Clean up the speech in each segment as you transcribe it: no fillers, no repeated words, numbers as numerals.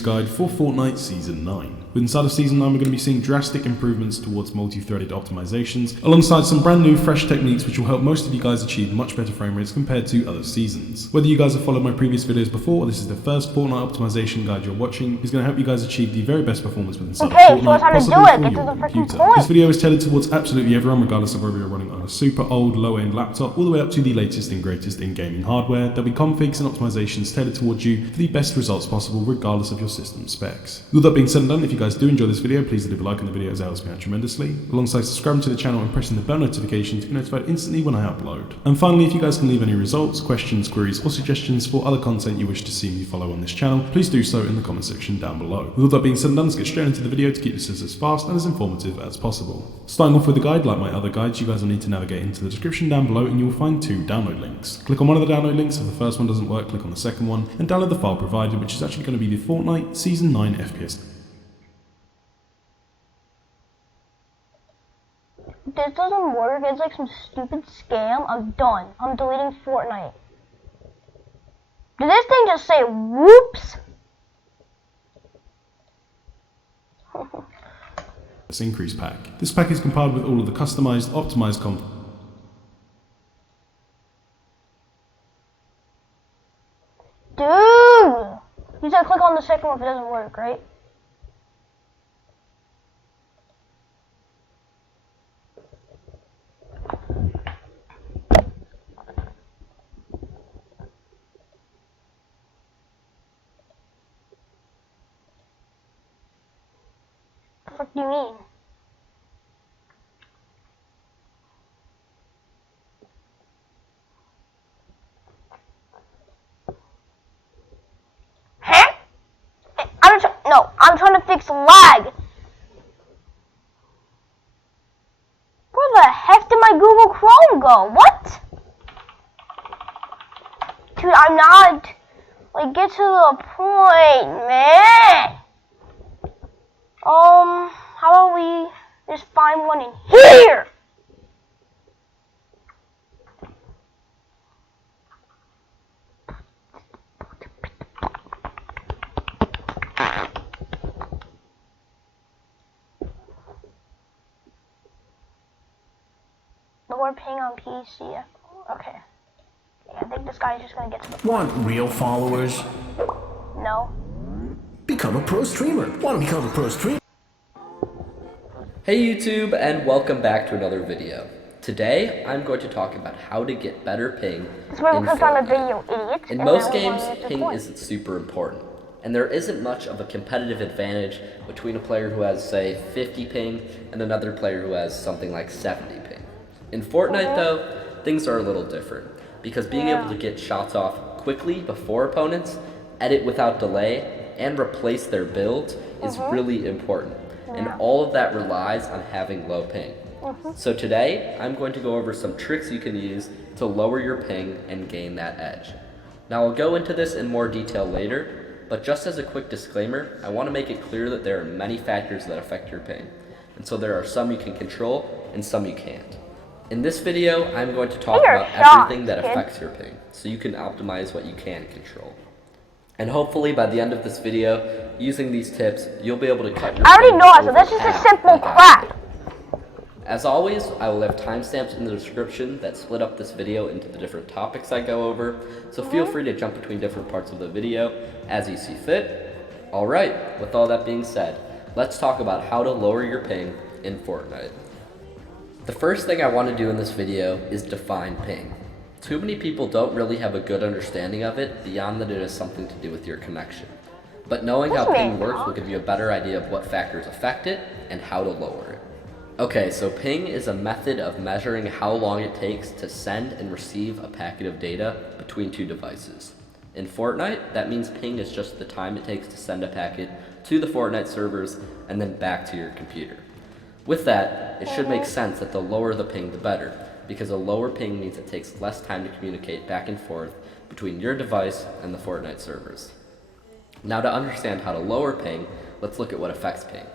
guide for Fortnite Season 9. Inside of Season 9 we're going to be seeing drastic improvements towards multi-threaded optimizations, alongside some brand new fresh techniques which will help most of you guys achieve much better frame rates compared to other seasons. Whether you guys have followed my previous videos before or this is the first Fortnite optimization guide you're watching, is going to help you guys achieve the very best performance with inside of Fortnite possible for your computer. This video is tailored towards absolutely everyone, regardless of whether you're running on a super old low-end laptop all the way up to the latest and greatest in gaming hardware. There'll be configs and optimizations tailored towards you for the best results possible regardless of your system specs. With that being said and done, if you guys do enjoy this video, please leave a like on the video as it helps me out tremendously, alongside subscribing to the channel and pressing the bell notification to be notified instantly when I upload. And finally, if you guys can leave any results, questions, queries or suggestions for other content you wish to see me follow on this channel, please do so in the comment section down below. With that being said and done, let's get straight into the video to keep this as fast and as informative as possible. Starting off with the guide, like my other guides, you guys will need to navigate into the description down below and you will find two download links. Click on one of the download links. If the first one doesn't work, click on the second one and download the file provided, which is actually going to be the Fortnite Season 9 FPS. This doesn't work, it's like some stupid scam. I'm done. I'm deleting Fortnite. Did this thing just say whoops? This increase pack. This pack is compiled with all of the customized, optimized content. Dude! You said click on the second one if it doesn't work, right? What do you mean? Huh? I'm trying to fix lag. Where the heck did my Google Chrome go? What? Dude, I'm not. Like, get to the point, man. How about we just find one in here? Lower ping on PC. Okay. Yeah, I think this guy's just gonna get to the point. Want real followers? No. Become a pro streamer. Want to become a pro streamer? Hey YouTube, and welcome back to another video. Today, I'm going to talk about how to get better ping in Fortnite. In most games, ping isn't super important, and there isn't much of a competitive advantage between a player who has, say, 50 ping and another player who has something like 70 ping. In Fortnite, though, things are a little different, because being able to get shots off quickly before opponents, edit without delay, and replace their builds is really important. And all of that relies on having low ping. So today, I'm going to go over some tricks you can use to lower your ping and gain that edge. Now I'll go into this in more detail later, but just as a quick disclaimer, I want to make it clear that there are many factors that affect your ping. And so there are some you can control and some you can't. In this video, I'm going to talk about everything that affects your ping, so you can optimize what you can control. And hopefully by the end of this video, using these tips, you'll be able to cut your ping. I already know it, so this is a simple crap. As always, I will have timestamps in the description that split up this video into the different topics I go over, so feel free to jump between different parts of the video as you see fit. Alright, with all that being said, let's talk about how to lower your ping in Fortnite. The first thing I want to do in this video is define ping. Too many people don't really have a good understanding of it beyond that it has something to do with your connection. But knowing how ping works will give you a better idea of what factors affect it and how to lower it. Okay, so ping is a method of measuring how long it takes to send and receive a packet of data between two devices. In Fortnite, that means ping is just the time it takes to send a packet to the Fortnite servers and then back to your computer. With that, it should make sense that the lower the ping, the better, because a lower ping means it takes less time to communicate back and forth between your device and the Fortnite servers. Now to understand how to lower ping, let's look at what affects ping.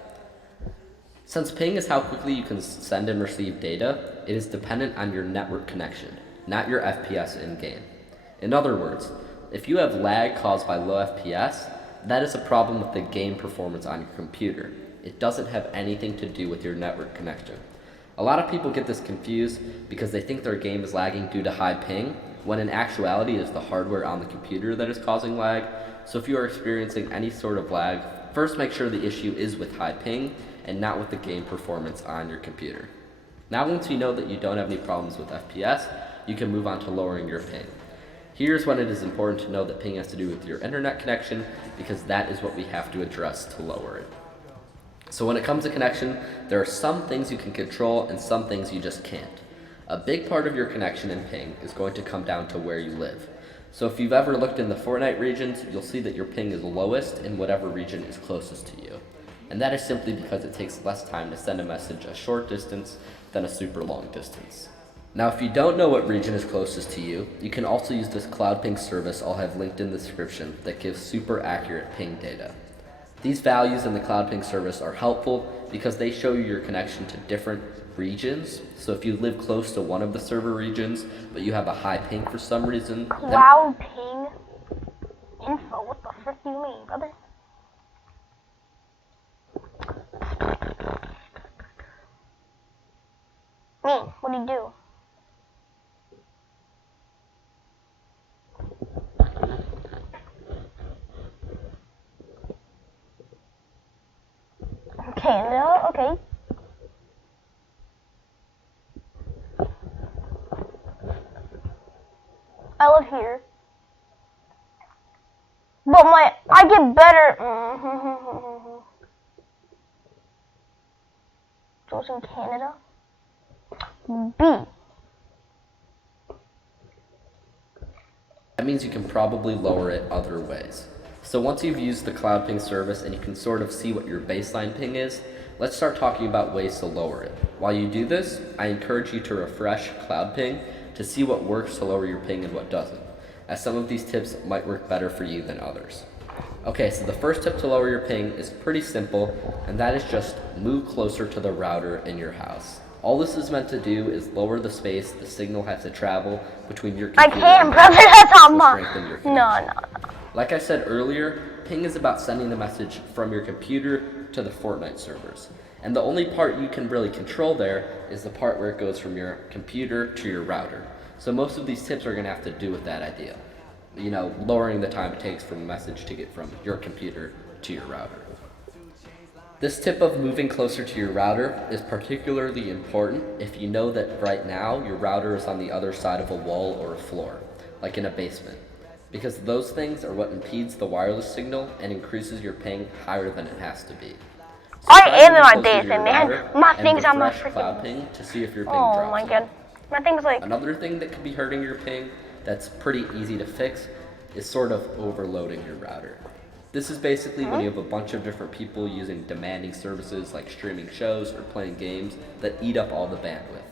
Since ping is how quickly you can send and receive data, it is dependent on your network connection, not your FPS in-game. In other words, if you have lag caused by low FPS, That is a problem with the game performance on your computer. It doesn't have anything to do with your network connection. A lot of people get this confused because they think their game is lagging due to high ping, when in actuality it is the hardware on the computer that is causing lag. So if you are experiencing any sort of lag, first make sure the issue is with high ping and not with the game performance on your computer. Now once you know that you don't have any problems with FPS, you can move on to lowering your ping. Here's when it is important to know that ping has to do with your internet connection, because that is what we have to address to lower it. So when it comes to connection, there are some things you can control and some things you just can't. A big part of your connection and ping is going to come down to where you live. So if you've ever looked in the Fortnite regions, you'll see that your ping is lowest in whatever region is closest to you. And that is simply because it takes less time to send a message a short distance than a super long distance. Now if you don't know what region is closest to you, you can also use this cloud ping service I'll have linked in the description that gives super accurate ping data. These values in the cloud ping service are helpful because they show you your connection to different regions. So if you live close to one of the server regions, but you have a high ping for some reason. Cloud ping info? What the frick do you mean, brother? Me, what do you do? Canada, okay. I live here. But I get better. So it's in Canada. B. That means you can probably lower it other ways. So once you've used the cloud ping service and you can sort of see what your baseline ping is, let's start talking about ways to lower it. While you do this, I encourage you to refresh cloud ping to see what works to lower your ping and what doesn't, as some of these tips might work better for you than others. Okay, so the first tip to lower your ping is pretty simple, and that is just move closer to the router in your house. All this is meant to do is lower the space the signal has to travel between your computer and brother, that's not strengthen your No. Like I said earlier, ping is about sending the message from your computer to the Fortnite servers. And the only part you can really control there is the part where it goes from your computer to your router. So most of these tips are going to have to do with that idea. You know, lowering the time it takes for a message to get from your computer to your router. This tip of moving closer to your router is particularly important if you know that right now your router is on the other side of a wall or a floor, like in a basement, because those things are what impedes the wireless signal and increases your ping higher than it has to be. So I am in my basement, man. My thing's on my freaking cloud ping to see if your ping Oh drops. my god. My thing's like Another thing that could be hurting your ping that's pretty easy to fix is sort of overloading your router. This is basically when you have a bunch of different people using demanding services like streaming shows or playing games that eat up all the bandwidth.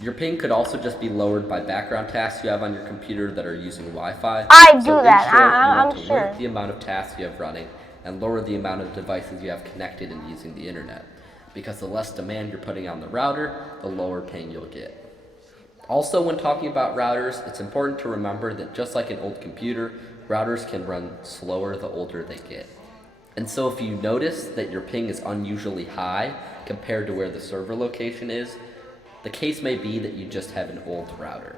Your ping could also just be lowered by background tasks you have on your computer that are using Wi-Fi. I do So that. in short, I'm you want to sure. limit the amount of tasks you have running and lower the amount of devices you have connected and using the internet. Because the less demand you're putting on the router, the lower ping you'll get. Also, when talking about routers, it's important to remember that just like an old computer, routers can run slower the older they get. And so if you notice that your ping is unusually high compared to where the server location is, the case may be that you just have an old router.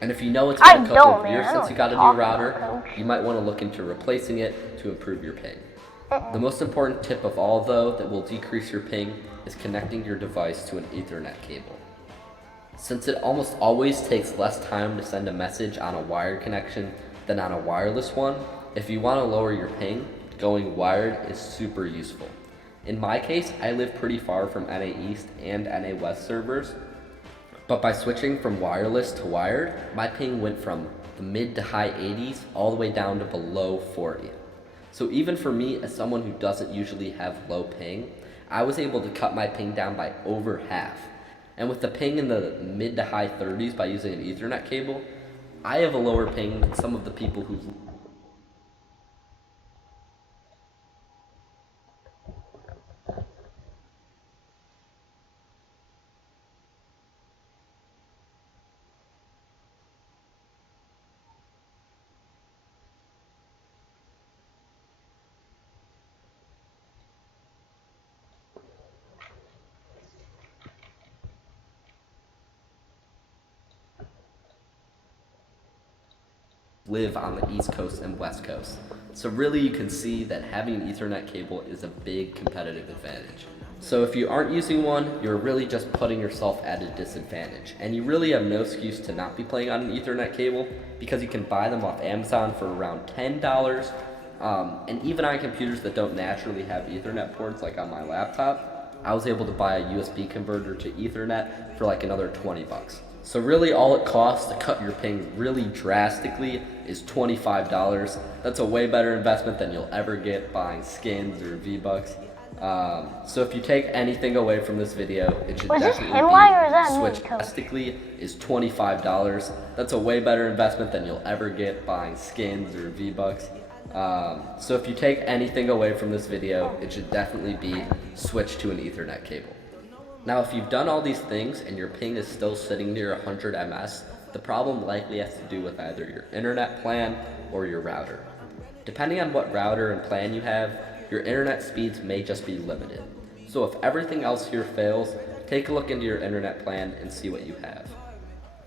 And if you know it's been a couple of years since you got a new router, you might want to look into replacing it to improve your ping. The most important tip of all, though, that will decrease your ping is connecting your device to an Ethernet cable. Since it almost always takes less time to send a message on a wired connection than on a wireless one, if you want to lower your ping, going wired is super useful. In my case, I live pretty far from NA East and NA West servers, but by switching from wireless to wired, my ping went from the mid to high 80s all the way down to below 40. So even for me, as someone who doesn't usually have low ping, I was able to cut my ping down by over half. And with the ping in the mid to high 30s by using an Ethernet cable, I have a lower ping than some of the people who live on the East Coast and West Coast. So really you can see that having an Ethernet cable is a big competitive advantage. So if you aren't using one, you're really just putting yourself at a disadvantage. And you really have no excuse to not be playing on an Ethernet cable because you can buy them off Amazon for around $10. And even on computers that don't naturally have Ethernet ports, like on my laptop, I was able to buy a USB converter to Ethernet for like another 20 bucks. So really all it costs to cut your ping really drastically is $25. That's a way better investment than you'll ever get buying skins or V-Bucks. So if you take anything away from this video, it should definitely be switch drastically is $25. That's a way better investment than you'll ever get buying skins or V-Bucks. So if you take anything away from this video, it should definitely be switch to an Ethernet cable. Now, if you've done all these things and your ping is still sitting near 100 ms, the problem likely has to do with either your internet plan or your router. Depending on what router and plan you have, your internet speeds may just be limited. So if everything else here fails, take a look into your internet plan and see what you have.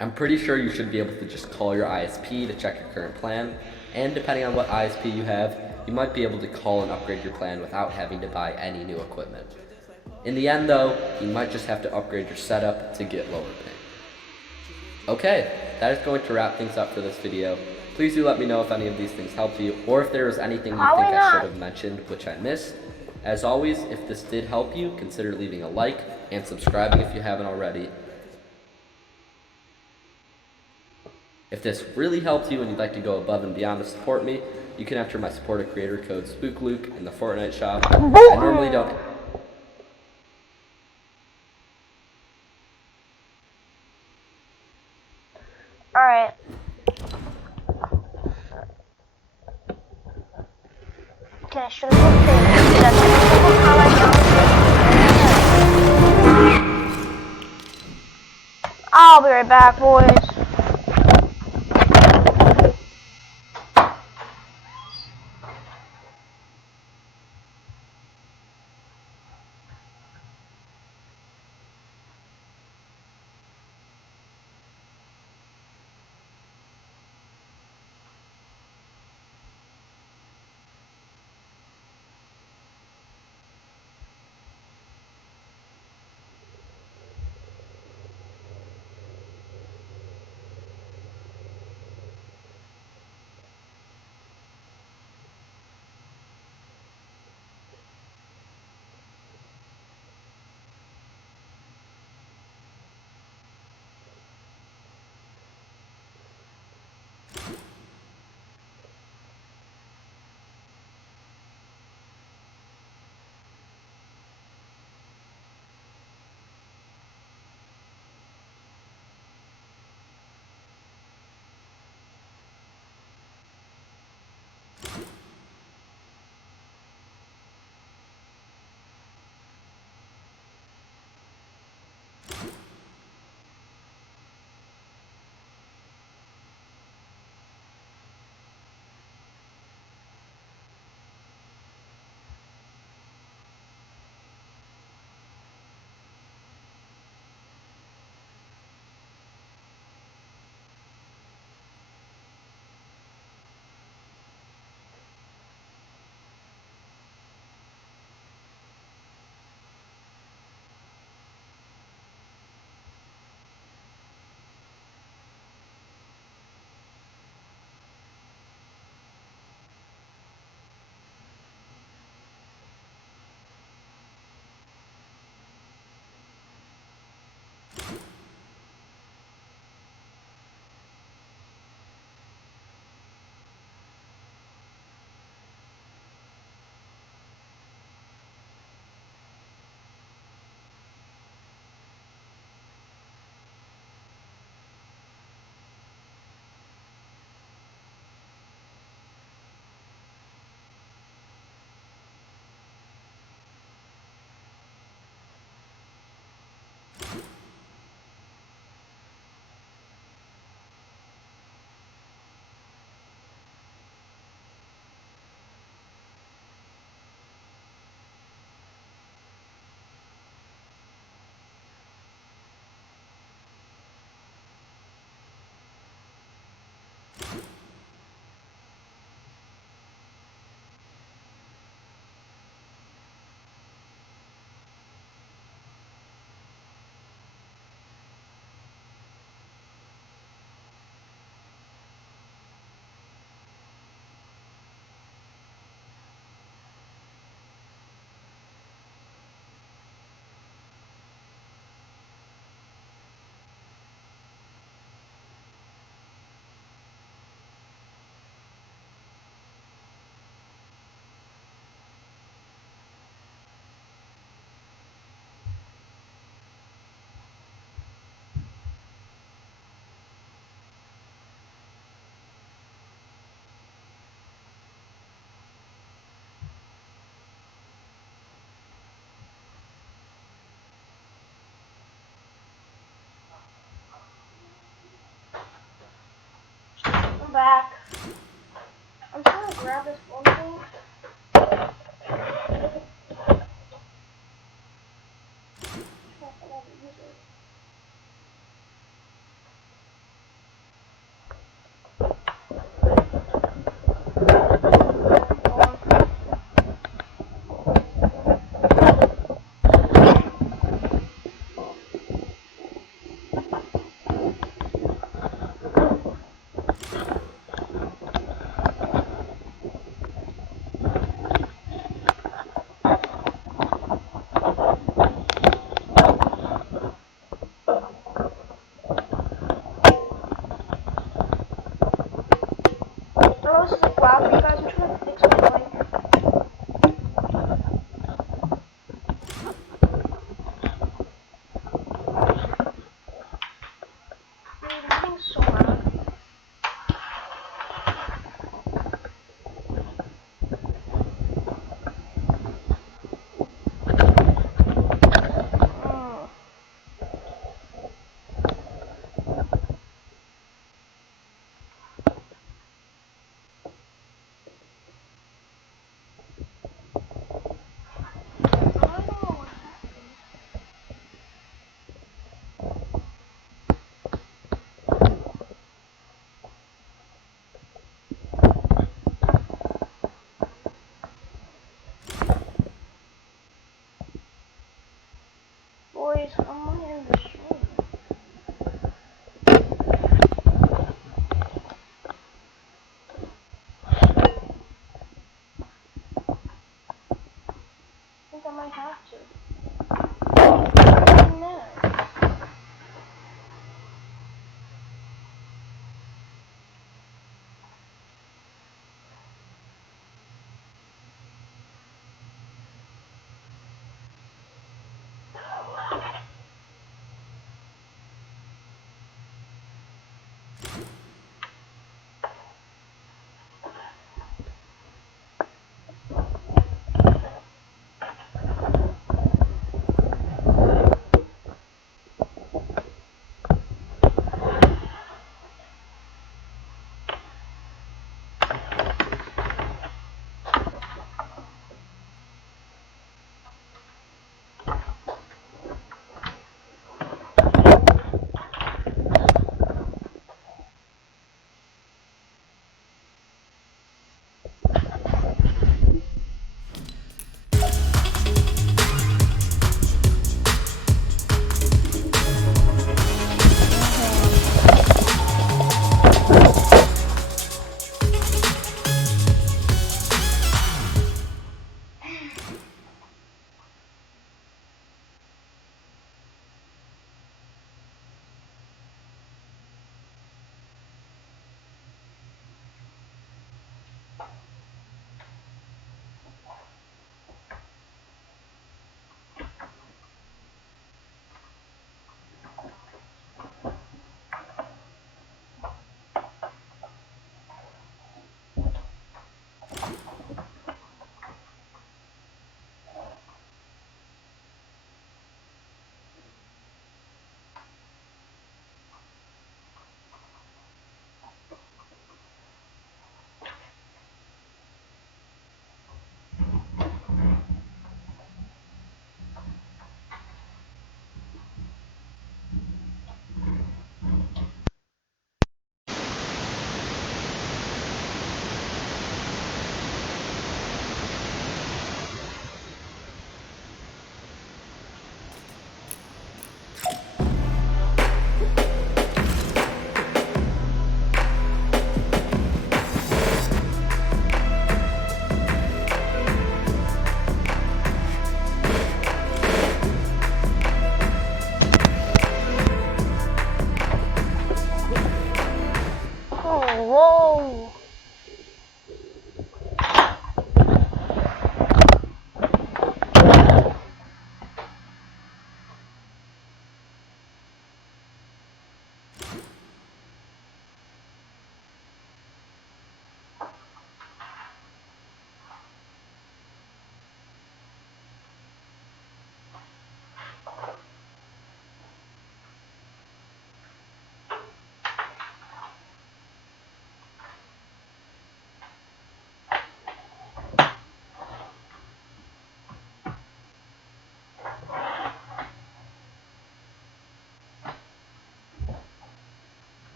I'm pretty sure you should be able to just call your ISP to check your current plan, and depending on what ISP you have, you might be able to call and upgrade your plan without having to buy any new equipment. In the end though, you might just have to upgrade your setup to get lower ping. Okay, that is going to wrap things up for this video. Please do let me know if any of these things helped you, or if there was anything you think I should have mentioned which I missed. As always, if this did help you, consider leaving a like and subscribing if you haven't already. If this really helped you and you'd like to go above and beyond to support me, you can enter my support a creator code SpookLuke in the Fortnite shop. I normally don't. Alright. Okay, I should have looked at I'll be right back, boys. back. I'm trying to grab this one thing. This is like loud for you guys. I'm trying to fix my mic. Dude, this thing's so loud. Boys, I'm gonna end the stream. I think I might have to.